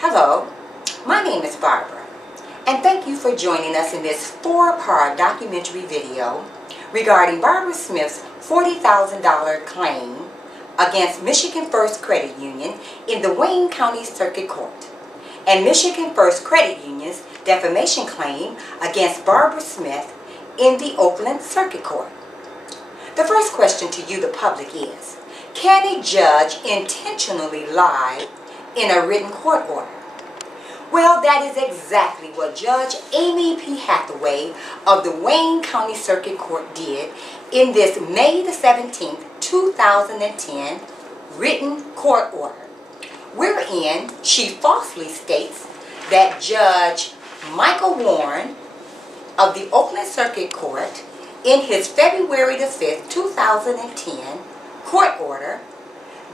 Hello, my name is Barbara, and thank you for joining us in this 4-part documentary video regarding Barbara Smith's $40,000 claim against Michigan First Credit Union in the Wayne County Circuit Court, and Michigan First Credit Union's defamation claim against Barbara Smith in the Oakland Circuit Court. The first question to you, the public, is, can a judge intentionally lie in a written court order? Well, that is exactly what Judge Amy P. Hathaway of the Wayne County Circuit Court did in this May the 17th, 2010 written court order, wherein she falsely states that Judge Michael Warren of the Oakland Circuit Court, in his February the 5th, 2010 court order,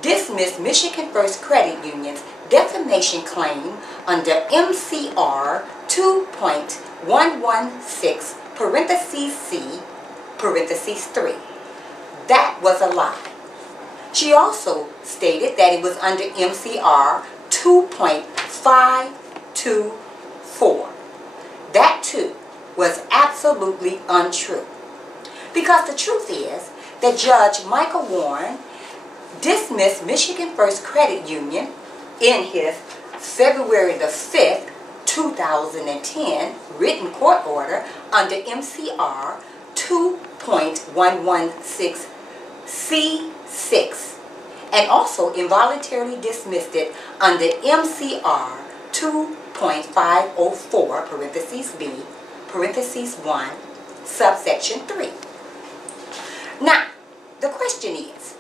dismissed Michigan First Credit Union's defamation claim under MCR 2.116 parentheses C parentheses 3. That was a lie. She also stated that it was under MCR 2.524. That too was absolutely untrue. Because the truth is that Judge Michael Warren dismissed Michigan First Credit Union in his February the 5th, 2010 written court order under MCR 2.116 C6, and also involuntarily dismissed it under MCR 2.504 parentheses B parentheses 1 subsection 3. Now, the question is,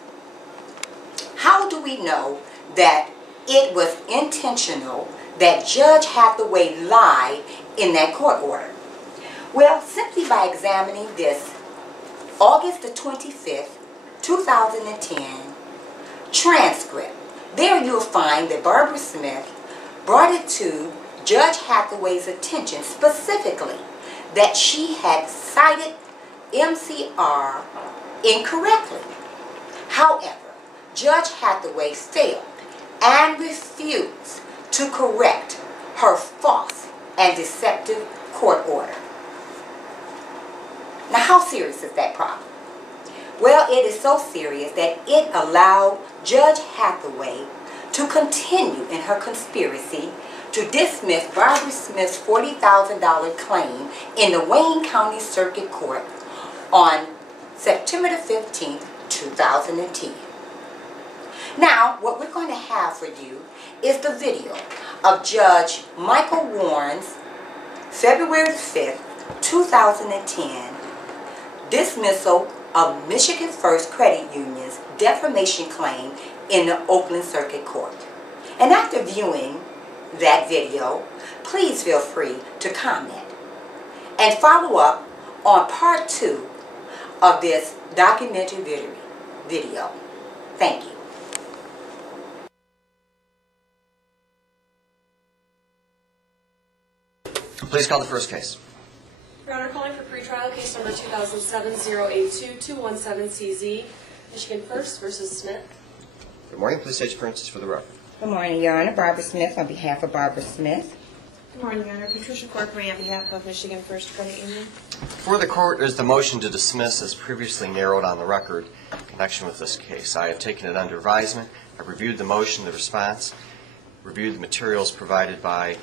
how do we know that it was intentional that Judge Hathaway lied in that court order? Well, simply by examining this August the 25th, 2010 transcript. There you'll find that Barbara Smith brought it to Judge Hathaway's attention specifically that she had cited MCR incorrectly. However, Judge Hathaway failed and refused to correct her false and deceptive court order. Now, how serious is that problem? Well, it is so serious that it allowed Judge Hathaway to continue in her conspiracy to dismiss Barbara Smith's $40,000 claim in the Wayne County Circuit Court on September the 15th, 2010. Now, what we're going to have for you is the video of Judge Michael Warren's February 5th, 2010 dismissal of Michigan First Credit Union's defamation claim in the Oakland Circuit Court. And after viewing that video, please feel free to comment and follow up on part 2 of this documentary video. Thank you. Please call the first case. Your Honor, calling for pretrial case number 2007-082-217-CZ, Michigan First versus Smith. Good morning. Please state your appearances for the record. Good morning, Your Honor. Barbara Smith on behalf of Barbara Smith. Good morning, Your Honor. Patricia Corkery on behalf of Michigan First Credit Union. Before the court is the motion to dismiss as previously narrowed on the record in connection with this case. I have taken it under advisement. I've reviewed the motion, the response, reviewed the materials provided by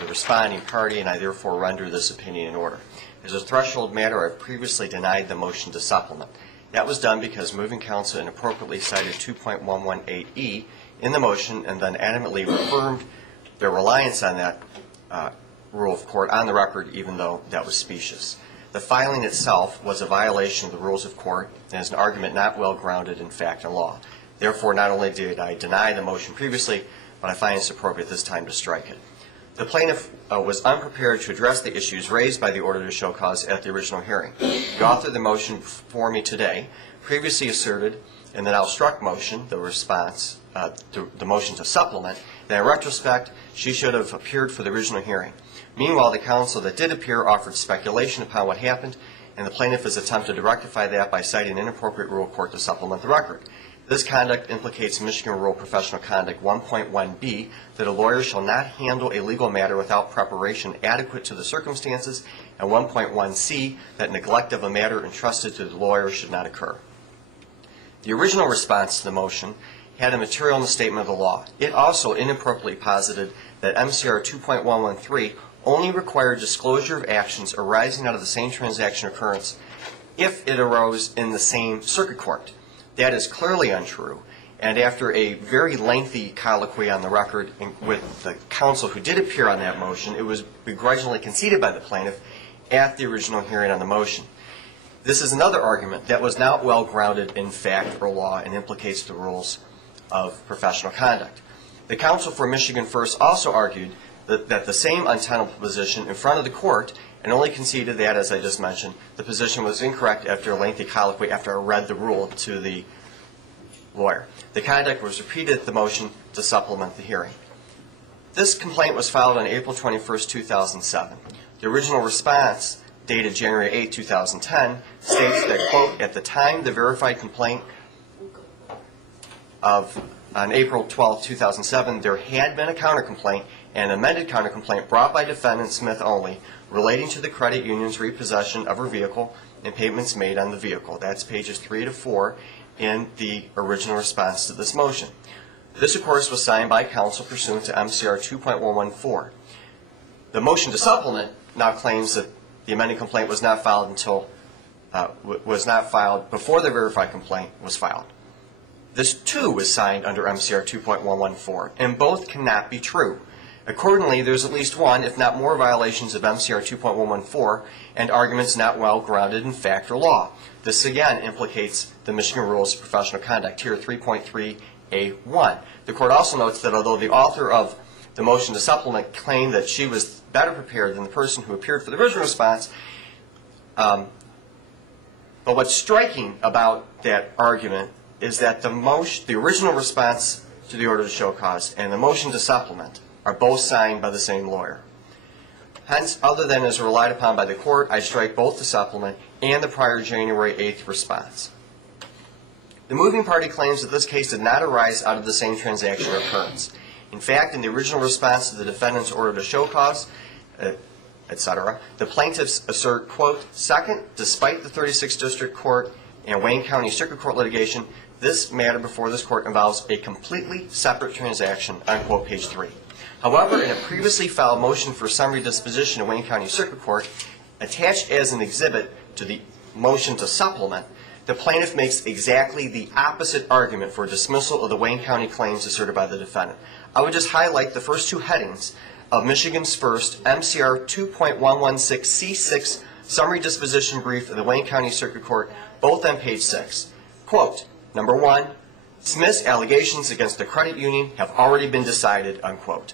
the responding party, and I therefore render this opinion in order. As a threshold matter, I previously denied the motion to supplement. That was done because moving counsel inappropriately cited 2.118E in the motion and then adamantly reaffirmed their reliance on that rule of court on the record, even though that was specious. The filing itself was a violation of the rules of court and is an argument not well grounded in fact and law. Therefore, not only did I deny the motion previously, but I find it's appropriate this time to strike it. The plaintiff was unprepared to address the issues raised by the order to show cause at the original hearing. The author of the motion before me today previously asserted in the now struck motion, the response, the motion to supplement, that in retrospect, she should have appeared for the original hearing. Meanwhile, the counsel that did appear offered speculation upon what happened, and the plaintiff has attempted to rectify that by citing an inappropriate rule of court to supplement the record. This conduct implicates Michigan Rule Professional Conduct 1.1b that a lawyer shall not handle a legal matter without preparation adequate to the circumstances, and 1.1c that neglect of a matter entrusted to the lawyer should not occur. The original response to the motion had a material misstatement of the law. It also inappropriately posited that MCR 2.113 only required disclosure of actions arising out of the same transaction occurrence if it arose in the same circuit court. That is clearly untrue, and after a very lengthy colloquy on the record with the counsel who did appear on that motion, it was begrudgingly conceded by the plaintiff at the original hearing on the motion. This is another argument that was not well grounded in fact or law and implicates the rules of professional conduct. The counsel for Michigan First also argued that the same untenable position in front of the court, and only conceded that, as I just mentioned, the position was incorrect after a lengthy colloquy after I read the rule to the lawyer. The conduct was repeated at the motion to supplement the hearing. This complaint was filed on April 21, 2007. The original response, dated January 8, 2010, states that, quote, at the time the verified complaint on April 12, 2007, there had been a countercomplaint, an amended countercomplaint brought by defendant Smith only, relating to the credit union's repossession of her vehicle and payments made on the vehicle. That's pages 3 to 4 in the original response to this motion. This, of course, was signed by counsel pursuant to MCR 2.114. The motion to supplement now claims that the amended complaint was not filed before the verified complaint was filed. This, too, was signed under MCR 2.114, and both cannot be true. Accordingly, there's at least one, if not more, violations of MCR 2.114 and arguments not well grounded in fact or law. This, again, implicates the Michigan Rules of Professional Conduct, here 3.3A1. The court also notes that although the author of the motion to supplement claimed that she was better prepared than the person who appeared for the original response, but what's striking about that argument is that the original response to the order to show cause and the motion to supplement are both signed by the same lawyer. Hence, other than as relied upon by the court, I strike both the supplement and the prior January 8th response. The moving party claims that this case did not arise out of the same transaction or occurrence. In fact, in the original response to the defendant's order to show cause, etc., the plaintiffs assert, quote, second, despite the 36th District Court and Wayne County Circuit Court litigation, this matter before this court involves a completely separate transaction, unquote, page 3. However, in a previously filed motion for summary disposition in Wayne County Circuit Court, attached as an exhibit to the motion to supplement, the plaintiff makes exactly the opposite argument for dismissal of the Wayne County claims asserted by the defendant. I would just highlight the first two headings of Michigan's first MCR 2.116C6 summary disposition brief of the Wayne County Circuit Court, both on page 6. Quote, number 1, Smith's allegations against the credit union have already been decided, unquote.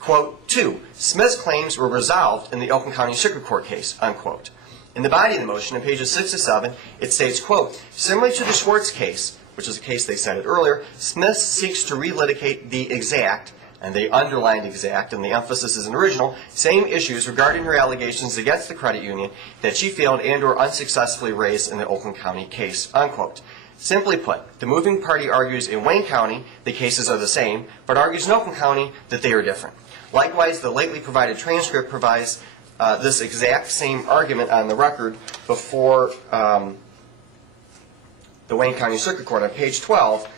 Quote 2, Smith's claims were resolved in the Oakland County Circuit Court case, unquote. In the body of the motion, in pages 6 to 7, it states, quote, similar to the Schwartz case, which is a case they cited earlier, Smith seeks to relitigate the exact, and they underlined exact, and the emphasis is in original, same issues regarding her allegations against the credit union that she failed and or unsuccessfully raised in the Oakland County case, unquote. Simply put, the moving party argues in Wayne County the cases are the same, but argues in Oakland County that they are different. Likewise, the lately provided transcript provides this exact same argument on the record before the Wayne County Circuit Court. On page 12,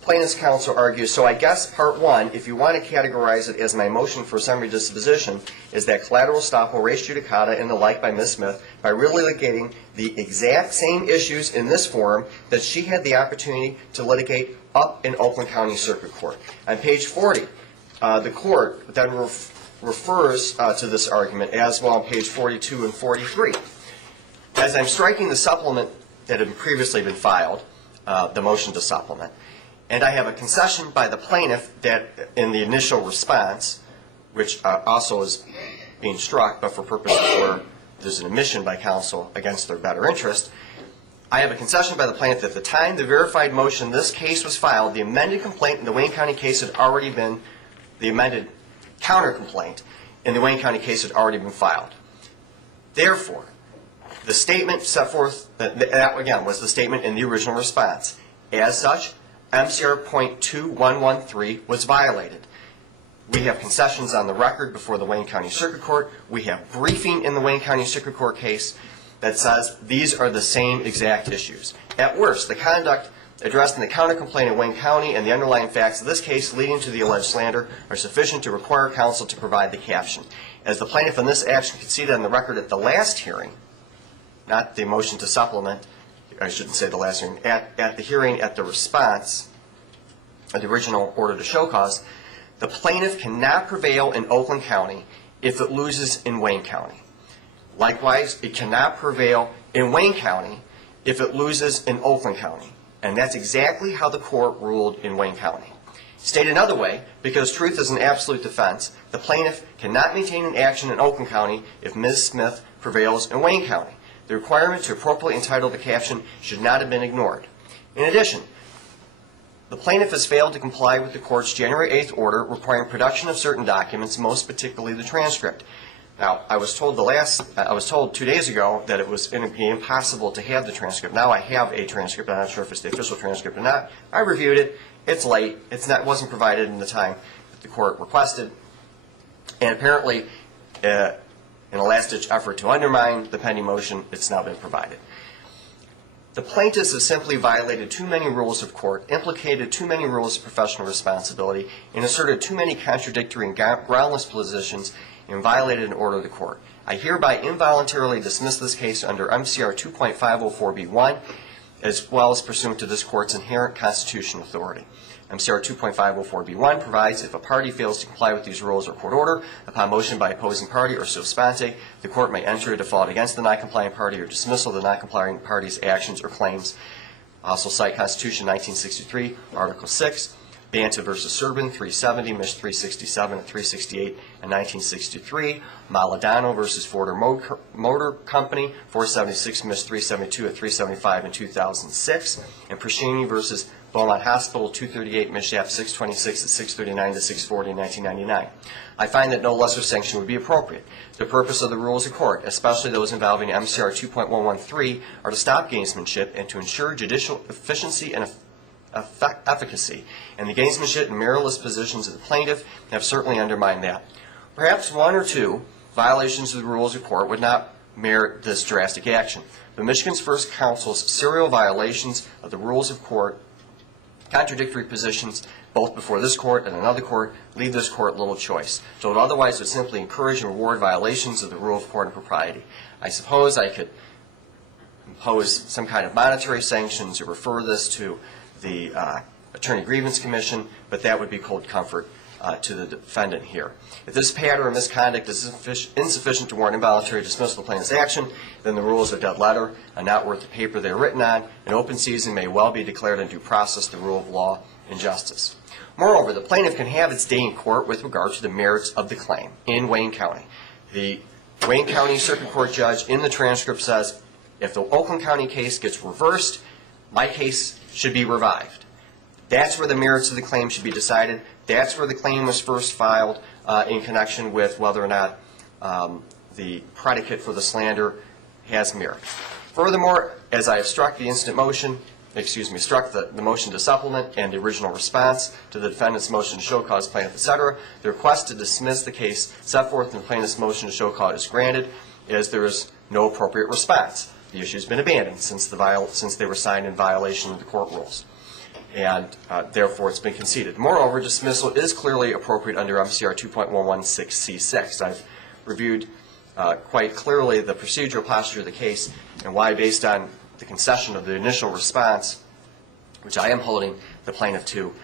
plaintiff's counsel argues, so I guess part 1, if you want to categorize it as my motion for summary disposition, is that collateral estoppel, res judicata, and the like by Ms. Smith by relitigating the exact same issues in this forum that she had the opportunity to litigate up in Oakland County Circuit Court. On page 40, the court then refers to this argument as well on page 42 and 43. As I'm striking the supplement that had previously been filed, the motion to supplement, and I have a concession by the plaintiff that in the initial response, which also is being struck, but for purposes where there's an admission by counsel against their better interest, I have a concession by the plaintiff that at the time the verified motion in this case was filed, the amended complaint in the Wayne County case had already been, the amended counter complaint in the Wayne County case had already been filed. Therefore, the statement set forth, that again was the statement in the original response. As such, MCR.2113 was violated. We have concessions on the record before the Wayne County Circuit Court. We have briefing in the Wayne County Circuit Court case that says these are the same exact issues. At worst, the conduct addressed in the counter-complaint in Wayne County and the underlying facts of this case leading to the alleged slander are sufficient to require counsel to provide the caption. As the plaintiff in this action conceded on the record at the last hearing, not the motion to supplement, I shouldn't say the last hearing, at the hearing at the response of the original order to show cause, the plaintiff cannot prevail in Oakland County if it loses in Wayne County. Likewise, it cannot prevail in Wayne County if it loses in Oakland County. And that's exactly how the court ruled in Wayne County. Stated another way, because truth is an absolute defense, the plaintiff cannot maintain an action in Oakland County if Ms. Smith prevails in Wayne County. The requirement to appropriately entitle the caption should not have been ignored. In addition, the plaintiff has failed to comply with the court's January 8th order requiring production of certain documents, most particularly the transcript. Now, I was told 2 days ago that it was going to be impossible to have the transcript. Now I have a transcript. I'm not sure if it's the official transcript or not. I reviewed it. It's late. It wasn't provided in the time that the court requested. And apparently, in a last-ditch effort to undermine the pending motion, it's now been provided. The plaintiffs have simply violated too many rules of court, implicated too many rules of professional responsibility, and asserted too many contradictory and groundless positions and violated an order of the court. I hereby involuntarily dismiss this case under MCR 2.504b1, as well as pursuant to this court's inherent constitutional authority. MCR 2.504b1 provides if a party fails to comply with these rules or court order, upon motion by opposing party or sua sponte, the court may enter a default against the non-compliant party or dismissal of the non-compliant party's actions or claims. Also cite Constitution 1963, Article 6, Banta v. Serbin, 370, Mish 367 and 368 and 1963, Maladano v. Ford Motor Company, 476, Mish 372 and 375 in 2006, and Prashini v. Beaumont Hospital, 238, Mish 626 and 639 to 640 in 1999. I find that no lesser sanction would be appropriate. The purpose of the rules of court, especially those involving MCR 2.113, are to stop gamesmanship and to ensure judicial efficiency and efficacy, and the gamesmanship and meritless positions of the plaintiff have certainly undermined that. Perhaps one or two violations of the rules of court would not merit this drastic action, but Michigan's First Counsel's serial violations of the rules of court, contradictory positions both before this court and another court, leave this court little choice. So it otherwise would simply encourage and reward violations of the rule of court and propriety. I suppose I could impose some kind of monetary sanctions or refer this to the Attorney Grievance Commission, but that would be cold comfort to the defendant here. If this pattern of misconduct is insufficient to warrant involuntary dismissal of the plaintiff's action, then the rules are dead letter and not worth the paper they are written on. An open season may well be declared in due process the rule of law and justice. Moreover, the plaintiff can have its day in court with regard to the merits of the claim in Wayne County. The Wayne County Circuit Court judge in the transcript says, if the Oakland County case gets reversed, my case should be revived. That's where the merits of the claim should be decided. That's where the claim was first filed in connection with whether or not the predicate for the slander has merit. Furthermore, as I have struck the instant motion, struck the motion to supplement and the original response to the defendant's motion to show cause plaintiff, etc., the request to dismiss the case set forth in the plaintiff's motion to show cause is granted, as there is no appropriate response. The issue has been abandoned since they were signed in violation of the court rules, and therefore it's been conceded. Moreover, dismissal is clearly appropriate under MCR 2.116C6. I've reviewed quite clearly the procedural posture of the case and why, based on the concession of the initial response, which I am holding the plaintiff to,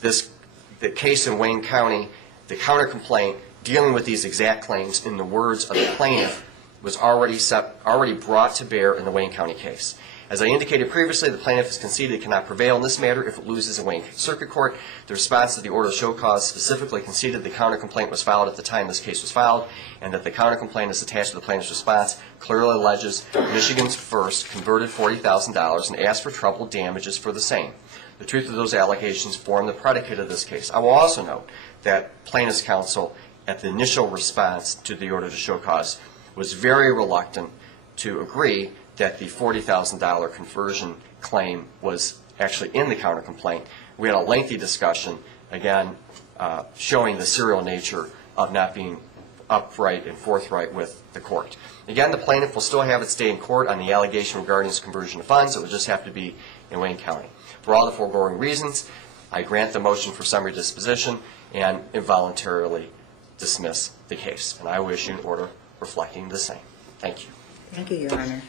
the case in Wayne County, the counter-complaint dealing with these exact claims in the words of the plaintiff was already brought to bear in the Wayne County case. As I indicated previously, the plaintiff has conceded it cannot prevail in this matter if it loses in Wayne Circuit Court. The response to the order to show cause specifically conceded the counter-complaint was filed at the time this case was filed, and that the counter-complaint is attached to the plaintiff's response clearly alleges Michigan's First converted $40,000 and asked for trouble damages for the same. The truth of those allegations form the predicate of this case. I will also note that plaintiff's counsel, at the initial response to the order to show cause, was very reluctant to agree that the $40,000 conversion claim was actually in the counter complaint. We had a lengthy discussion, again, showing the serial nature of not being upright and forthright with the court. Again, the plaintiff will still have its day in court on the allegation regarding his conversion of funds. It will just have to be in Wayne County. For all the foregoing reasons, I grant the motion for summary disposition and involuntarily dismiss the case. And I will issue an order reflecting the same. Thank you. Thank you, Your Honor.